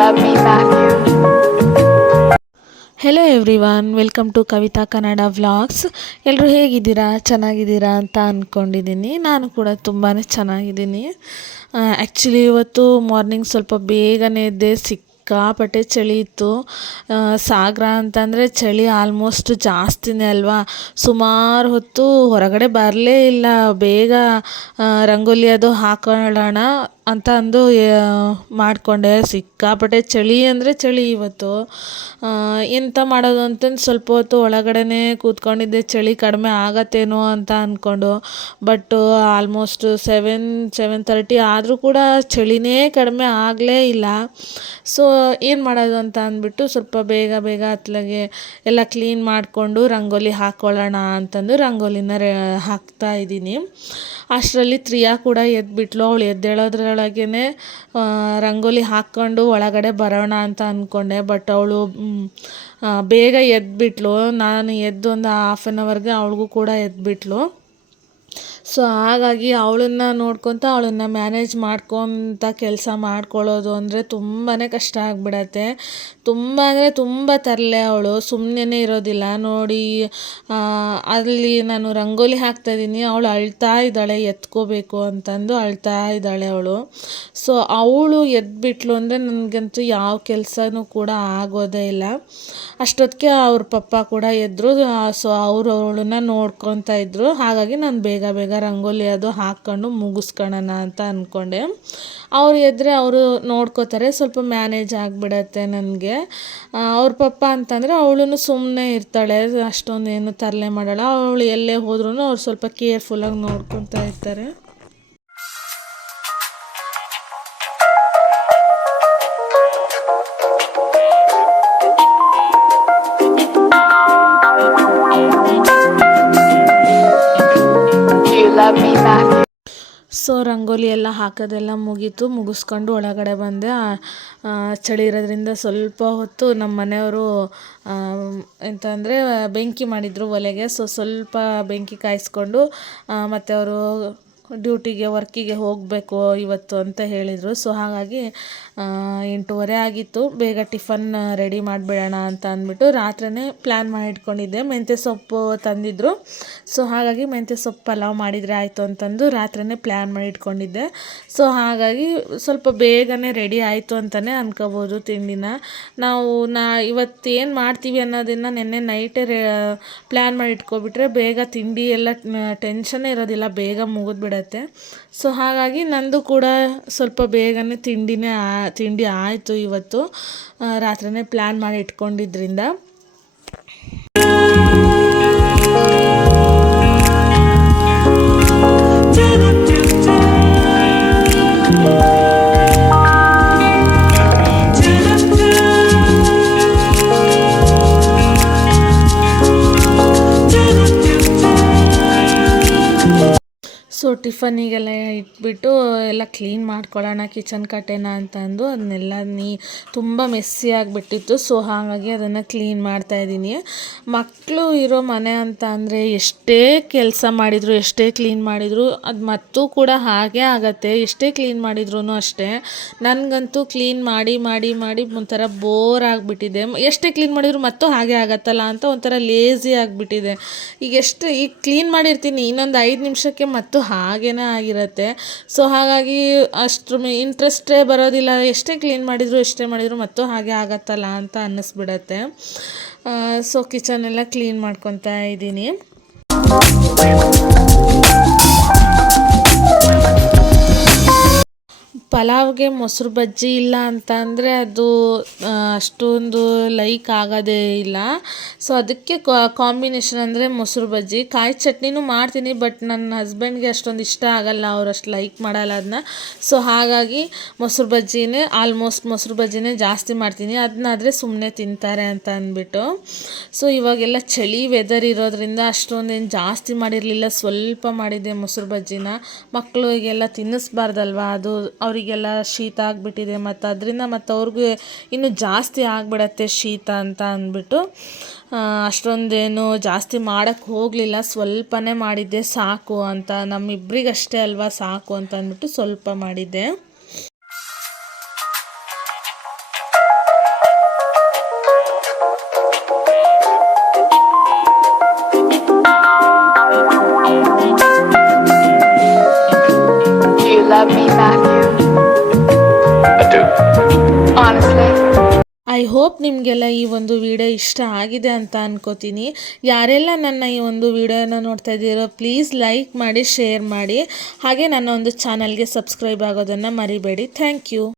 love me, Matthew? Hello everyone, welcome to Kavita Kannada vlogs. ಎಲ್ಲರೂ ಹೇಗಿದ್ದೀರಾ? ಚೆನ್ನಾಗಿದ್ದೀರಾ ಅಂತ ಅಂದ್ಕೊಂಡಿದ್ದೀನಿ. ನಾನು ಕೂಡ ತುಂಬಾ ಚೆನ್ನಾಗಿದ್ದೀನಿ. ಆ್ಯಕ್ಚುಲಿ ಇವತ್ತು ಮಾರ್ನಿಂಗ್ ಸ್ವಲ್ಪ ಬೇಗನೆ ಎದ್ದೆ. ಸಿಕ್ಕಾಪಟ್ಟೆ ಚಳಿ ಇತ್ತು. ಸಾಗರ ಅಂತಂದರೆ ಚಳಿ ಆಲ್ಮೋಸ್ಟ್ ಜಾಸ್ತಿನೇ ಅಲ್ವಾ. ಸುಮಾರು ಹೊತ್ತು ಹೊರಗಡೆ ಬರಲೇ ಇಲ್ಲ. ಬೇಗ ರಂಗೋಲಿ ಅದು ಹಾಕೊಳ್ಳೋಣ ಅಂತ ಅಂದು ಮಾಡಿಕೊಂಡೆ. ಸಿಕ್ಕಾಪಟ್ಟೆ ಚಳಿ ಅಂದರೆ ಚಳಿ ಇವತ್ತು. ಎಂತ ಮಾಡೋದು ಅಂತಂದು ಸ್ವಲ್ಪ ಹೊತ್ತು ಒಳಗಡೆನೇ ಕೂತ್ಕೊಂಡಿದ್ದೆ, ಚಳಿ ಕಡಿಮೆ ಆಗತ್ತೇನೋ ಅಂತ ಅಂದ್ಕೊಂಡು. ಬಟ್ ಆಲ್ಮೋಸ್ಟ್ 7:30 ಆದರೂ ಕೂಡ ಚಳಿನೇ ಕಡಿಮೆ ಆಗಲೇ ಇಲ್ಲ. ಸೊ ಏನು ಮಾಡೋದು ಅಂತ ಅಂದ್ಬಿಟ್ಟು ಸ್ವಲ್ಪ ಬೇಗ ಅತ್ಲಾಗೆ ಎಲ್ಲ ಕ್ಲೀನ್ ಮಾಡಿಕೊಂಡು ರಂಗೋಲಿ ಹಾಕ್ಕೊಳ್ಳೋಣ ಅಂತಂದು ರಂಗೋಲಿನ ಹಾಕ್ತಾ ಇದ್ದೀನಿ. ಅಷ್ಟರಲ್ಲಿ ತ್ರಿಯಾ ಕೂಡ ಎದ್ಬಿಟ್ಲು. ಅವಳು ಎದ್ದೇಳೋದ್ರೊಳಗೇ ರಂಗೋಲಿ ಹಾಕ್ಕೊಂಡು ಒಳಗಡೆ ಬರೋಣ ಅಂತ ಅಂದ್ಕೊಂಡೆ. ಬಟ್ ಅವಳು ಬೇಗ ಎದ್ಬಿಟ್ಲು. ನಾನು ಎದ್ದು ಒಂದು ಹಾಫ್ ಆನ್ ಅವರ್ಗೆ ಅವಳಿಗೂ ಕೂಡ ಎದ್ಬಿಟ್ಲು. ಸೊ ಹಾಗಾಗಿ ಅವಳನ್ನು ನೋಡ್ಕೊತ ಅವಳನ್ನು ಮ್ಯಾನೇಜ್ ಮಾಡ್ಕೊತ ಕೆಲಸ ಮಾಡ್ಕೊಳ್ಳೋದು ಅಂದರೆ ತುಂಬಾ ಕಷ್ಟ ಆಗಿಬಿಡತ್ತೆ. ತುಂಬ ಅಂದರೆ ತುಂಬ ತರಲೆ ಅವಳು, ಸುಮ್ಮನೆ ಇರೋದಿಲ್ಲ. ನೋಡಿ ಅಲ್ಲಿ ನಾನು ರಂಗೋಲಿ ಹಾಕ್ತಾಯಿದ್ದೀನಿ, ಅವಳು ಅಳ್ತಾ ಇದ್ದಾಳೆ, ಎತ್ಕೋಬೇಕು ಅಂತಂದು ಅಳ್ತಾ ಇದ್ದಾಳೆ ಅವಳು. ಸೊ ಅವಳು ಎದ್ಬಿಟ್ಲು ಅಂದರೆ ನನಗಂತೂ ಯಾವ ಕೆಲಸನೂ ಕೂಡ ಆಗೋದೇ ಇಲ್ಲ. ಅಷ್ಟೊತ್ತಿಗೆ ಅವ್ರ ಪಪ್ಪ ಕೂಡ ಎದ್ದರು. ಸೊ ಅವರು ಅವಳನ್ನು ನೋಡ್ಕೊತಾ ಇದ್ದರು. ಹಾಗಾಗಿ ನಾನು ಬೇಗ ರಂಗೋಲಿ ಅದು ಹಾಕ್ಕೊಂಡು ಮುಗಿಸ್ಕೊಳ್ಳೋಣ ಅಂತ ಅಂದ್ಕೊಂಡೆ. ಅವ್ರು ಎದ್ದರೆ ಅವರು ನೋಡ್ಕೋತಾರೆ, ಸ್ವಲ್ಪ ಮ್ಯಾನೇಜ್ ಆಗಿಬಿಡತ್ತೆ ನನಗೆ. ಅವ್ರ ಪಪ್ಪ ಅಂತಂದರೆ ಅವಳು ಸುಮ್ಮನೆ ಇರ್ತಾಳೆ, ಅಷ್ಟೊಂದು ಏನು ತರಲೆ ಮಾಡಲ್ಲ. ಅವಳು ಎಲ್ಲೇ ಹೋದ್ರೂ ಅವ್ರು ಸ್ವಲ್ಪ ಕೇರ್ಫುಲ್ಲಾಗಿ ನೋಡ್ಕೊತಾ ಇರ್ತಾರೆ. Love me, Matthew? So rangoli ಎಲ್ಲ ಹಾಕೋದೆಲ್ಲ ಮುಗಿಸ್ಕೊಂಡು ಒಳಗಡೆ ಬಂದೆ. ಚಳಿ ಇರೋದ್ರಿಂದ ಸ್ವಲ್ಪ ಹೊತ್ತು ನಮ್ಮ ಮನೆಯವರು ಎಂತಂದರೆ ಬೆಂಕಿ ಮಾಡಿದರು ಒಲೆಗೆ. ಸೊ ಸ್ವಲ್ಪ ಬೆಂಕಿ ಕಾಯಿಸ್ಕೊಂಡು ಮತ್ತು ಅವರು ಡ್ಯೂಟಿಗೆ ವರ್ಕಿಗೆ ಹೋಗಬೇಕು ಇವತ್ತು ಅಂತ ಹೇಳಿದರು. ಸೊ ಹಾಗಾಗಿ 8:30 ಆಗಿತ್ತು. ಬೇಗ ಟಿಫನ್ ರೆಡಿ ಮಾಡಿಬಿಡೋಣ ಅಂತ ಅಂದ್ಬಿಟ್ಟು ರಾತ್ರಿಯೇ ಪ್ಲ್ಯಾನ್ ಮಾಡಿ ಇಟ್ಕೊಂಡಿದ್ದೆ. ಮೆಂತ್ಯ ಸೊಪ್ಪು ತಂದಿದ್ದರು. ಸೊ ಹಾಗಾಗಿ ಮೆಂತ್ಯ ಸೊಪ್ಪು ಪಲಾವ್ ಮಾಡಿದರೆ ಆಯಿತು ಅಂತಂದು ರಾತ್ರಿಯೇ ಪ್ಲ್ಯಾನ್ ಮಾಡಿ ಇಟ್ಕೊಂಡಿದ್ದೆ. ಸೊ ಹಾಗಾಗಿ ಸ್ವಲ್ಪ ಬೇಗನೆ ರೆಡಿ ಆಯಿತು ಅಂತಲೇ ಅನ್ಕೋಬೋದು ತಿಂಡಿನ. ನಾವು ಇವತ್ತು ಏನು ಮಾಡ್ತೀವಿ ಅನ್ನೋದನ್ನು ನೆನ್ನೆ ನೈಟೇ ಪ್ಲ್ಯಾನ್ ಮಾಡಿ ಇಟ್ಕೊಬಿಟ್ರೆ ಬೇಗ ತಿಂಡಿ ಎಲ್ಲ ಟೆನ್ಷನ್ನೇ ಇರೋದಿಲ್ಲ, ಬೇಗ ಮುಗಿದ್ಬಿಡುತ್ತೆ. ಸೊ ಹಾಗಾಗಿ ನಂದು ಕೂಡ ಸ್ವಲ್ಪ ಬೇಗನೆ ತಿಂಡಿ ಆಯಿತು ಇವತ್ತು, ರಾತ್ರಿಯೇ ಪ್ಲ್ಯಾನ್ ಮಾಡಿ ಇಟ್ಕೊಂಡಿದ್ರಿಂದ. ಸೊ ಟಿಫನಿಗೆಲ್ಲ ಇಟ್ಬಿಟ್ಟು ಎಲ್ಲ ಕ್ಲೀನ್ ಮಾಡ್ಕೊಳ್ಳೋಣ ಕಿಚನ್ ಕಟ್ಟೆನ ಅಂತಂದು ಅದನ್ನೆಲ್ಲ ತುಂಬ ಮೆಸ್ಸಿ ಆಗಿಬಿಟ್ಟಿತ್ತು. ಸೊ ಹಾಗಾಗಿ ಅದನ್ನು ಕ್ಲೀನ್ ಮಾಡ್ತಾಯಿದ್ದೀನಿ. ಮಕ್ಕಳು ಇರೋ ಮನೆ ಅಂತ ಅಂದರೆ ಎಷ್ಟೇ ಕೆಲಸ ಮಾಡಿದರು, ಎಷ್ಟೇ ಕ್ಲೀನ್ ಮಾಡಿದರು ಅದು ಮತ್ತೂ ಕೂಡ ಹಾಗೇ ಆಗತ್ತೆ. ಎಷ್ಟೇ ಕ್ಲೀನ್ ಮಾಡಿದ್ರೂ ಅಷ್ಟೇ. ನನಗಂತೂ ಕ್ಲೀನ್ ಮಾಡಿ ಒಂಥರ ಬೋರ್ ಆಗಿಬಿಟ್ಟಿದೆ. ಎಷ್ಟೇ ಕ್ಲೀನ್ ಮಾಡಿದ್ರು ಮತ್ತೂ ಹಾಗೆ ಆಗತ್ತಲ್ಲ ಅಂತ ಒಂಥರ ಲೇಝಿ ಆಗಿಬಿಟ್ಟಿದೆ. ಈಗ ಕ್ಲೀನ್ ಮಾಡಿರ್ತೀನಿ, ಇನ್ನೊಂದು 5 ನಿಮಿಷಕ್ಕೆ ಮತ್ತು ಹಾಗೇ ಆಗಿರುತ್ತೆ. ಸೊ ಹಾಗಾಗಿ ಅಷ್ಟು ಇಂಟ್ರೆಸ್ಟೇ ಬರೋದಿಲ್ಲ. ಎಷ್ಟೇ ಕ್ಲೀನ್ ಮಾಡಿದ್ರು ಮತ್ತು ಹಾಗೆ ಆಗತ್ತಲ್ಲ ಅಂತ ಅನ್ನಿಸ್ಬಿಡತ್ತೆ. ಸೊ ಕಿಚನೆಲ್ಲ ಕ್ಲೀನ್ ಮಾಡ್ಕೊತಾ ಇದ್ದೀನಿ. ಪಲಾವ್ಗೆ ಮೊಸರು ಬಜ್ಜಿ ಇಲ್ಲ ಅಂತ ಅಂದರೆ ಅದು ಅಷ್ಟೊಂದು ಲೈಕ್ ಆಗೋದೇ ಇಲ್ಲ. ಸೊ ಅದಕ್ಕೆ ಕಾಂಬಿನೇಷನ್ ಅಂದರೆ ಮೊಸರು ಬಜ್ಜಿ. ಕಾಯಿ ಚಟ್ನಿನೂ ಮಾಡ್ತೀನಿ, ಬಟ್ ನನ್ನ ಹಸ್ಬೆಂಡ್ಗೆ ಅಷ್ಟೊಂದು ಇಷ್ಟ ಆಗಲ್ಲ, ಅವ್ರು ಅಷ್ಟು ಲೈಕ್ ಮಾಡಲ್ಲ ಅದನ್ನ. ಸೊ ಹಾಗಾಗಿ ಆಲ್ಮೋಸ್ಟ್ ಮೊಸರು ಬಜ್ಜಿನೇ ಜಾಸ್ತಿ ಮಾಡ್ತೀನಿ. ಅದನ್ನಾದರೆ ಸುಮ್ಮನೆ ತಿಂತಾರೆ ಅಂತ ಅಂದ್ಬಿಟ್ಟು. ಸೊ ಇವಾಗೆಲ್ಲ ಚಳಿ ವೆದರ್ ಇರೋದ್ರಿಂದ ಅಷ್ಟೊಂದೇನು ಜಾಸ್ತಿ ಮಾಡಿರಲಿಲ್ಲ, ಸ್ವಲ್ಪ ಮಾಡಿದ್ದೆ ಮೊಸರು ಬಜ್ಜಿನ. ಮಕ್ಕಳಿಗೆಲ್ಲ ತಿನ್ನಿಸ್ಬಾರ್ದಲ್ವ, ಅದು ಅವ್ರಿಗೆ ಅವರಿಗೆಲ್ಲ ಶೀತ ಆಗಿಬಿಟ್ಟಿದೆ ಮತ್ತು ಅದರಿಂದ ಮತ್ತು ಅವ್ರಿಗೂ ಇನ್ನೂ ಜಾಸ್ತಿ ಆಗಿಬಿಡತ್ತೆ ಶೀತ ಅಂತ ಅಂದ್ಬಿಟ್ಟು ಅಷ್ಟೊಂದೇನು ಜಾಸ್ತಿ ಮಾಡೋಕ್ಕೆ ಹೋಗಲಿಲ್ಲ, ಸ್ವಲ್ಪನೇ ಮಾಡಿದ್ದೆ ಸಾಕು ಅಂತ, ನಮ್ಮಿಬ್ಬರಿಗಷ್ಟೇ ಅಲ್ವಾ ಸಾಕು ಅಂತ ಅಂದ್ಬಿಟ್ಟು ಸ್ವಲ್ಪ ಮಾಡಿದ್ದೆ. Do you love me, Matthew? I do. Honestly? I hope ನಿಮಗೆಲ್ಲ ಈ ಒಂದು ವಿಡಿಯೋ ಇಷ್ಟ ಆಗಿದೆ ಅಂತ ಅನ್ಕೋತೀನಿ. ಯಾರೆಲ್ಲ ನನ್ನ ಈ ಒಂದು ವಿಡಿಯೋನ ನೋಡ್ತಾ ಇದ್ದೀರೋ ಪ್ಲೀಸ್ ಲೈಕ್ ಮಾಡಿ, ಶೇರ್ ಮಾಡಿ, ಹಾಗೆ ನನ್ನ ಒಂದು ಚಾನಲ್ಗೆ ಸಬ್ಸ್ಕ್ರೈಬ್ ಆಗೋದನ್ನು ಮರಿಬೇಡಿ. Thank you.